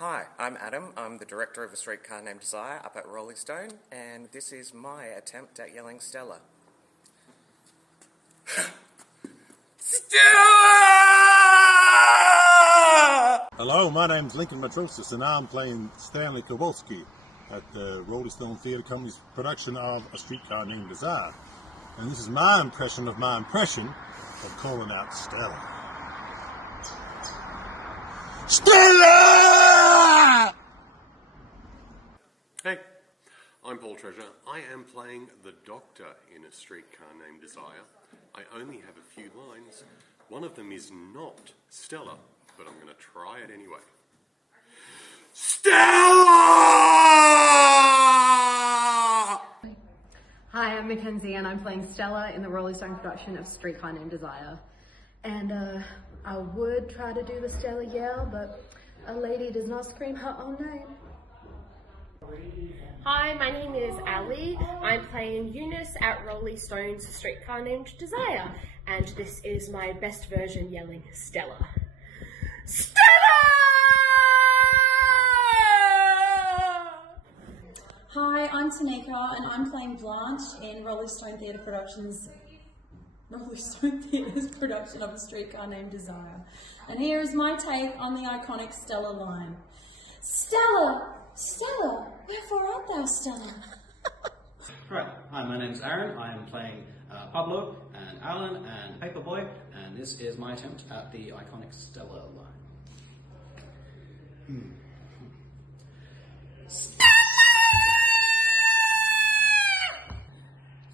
Hi, I'm Adam. I'm the director of A Streetcar Named Desire up at Roleystone, and this is my attempt at yelling Stella. Stella! Hello, my name's Lincoln Matrosis, and I'm playing Stanley Kowalski at the Roleystone Theatre Company's production of A Streetcar Named Desire. And this is my impression of calling out Stella. Stella! Hey, I'm Paul Treasure. I am playing the Doctor in A Streetcar Named Desire. I only have a few lines. One of them is not Stella, but I'm going to try it anyway. Stella! Hi, I'm Mackenzie and I'm playing Stella in the Roleystone production of Streetcar Named Desire. And I would try to do the Stella yell, but a lady does not scream her own name. Hi, my name is Ali. I'm playing Eunice at Roleystone's Streetcar Named Desire, and this is my best version yelling Stella. Stella! Hi, I'm Tanika and I'm playing Blanche in Roleystone Theatre's production of A Streetcar Named Desire. And here is my take on the iconic Stella line. Stella! Stella! Wherefore art thou, Stella? Right, hi, my name's Aaron. I am playing Pablo and Alan and Paperboy, and this is my attempt at the iconic Stella line.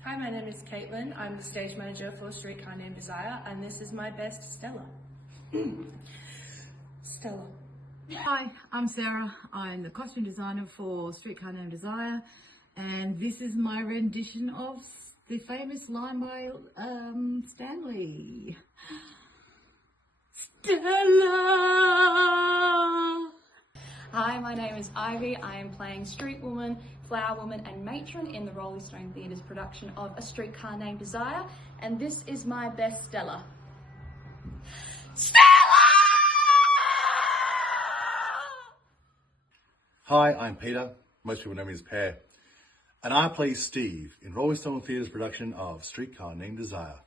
Hi, my name is Caitlin. I'm the stage manager for Streetcar Named Desire, and this is my best Stella. Stella. Hi, I'm Sarah. I'm the costume designer for Streetcar Named Desire, and this is my rendition of the famous line by Stanley. Stella! Hi, my name is Ivy. I am playing Street Woman, Flower Woman and Matron in the Roleystone Theatre's production of A Streetcar Named Desire, and this is my best Stella. Stella! Hi, I'm Peter. Most people know me as Pear. And I play Steve in Roleystone Theatre's production of Streetcar Named Desire.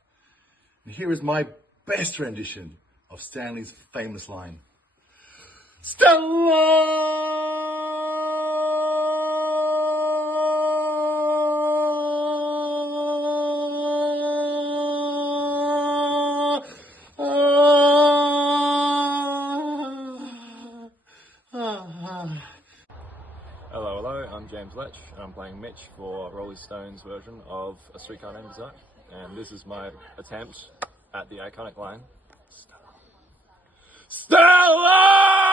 And here is my best rendition of Stanley's famous line. Stella! Hello, I'm James Letch. I'm playing Mitch for Roleystone's version of A Streetcar Named Desire, and this is my attempt at the iconic line, Stella! Stella!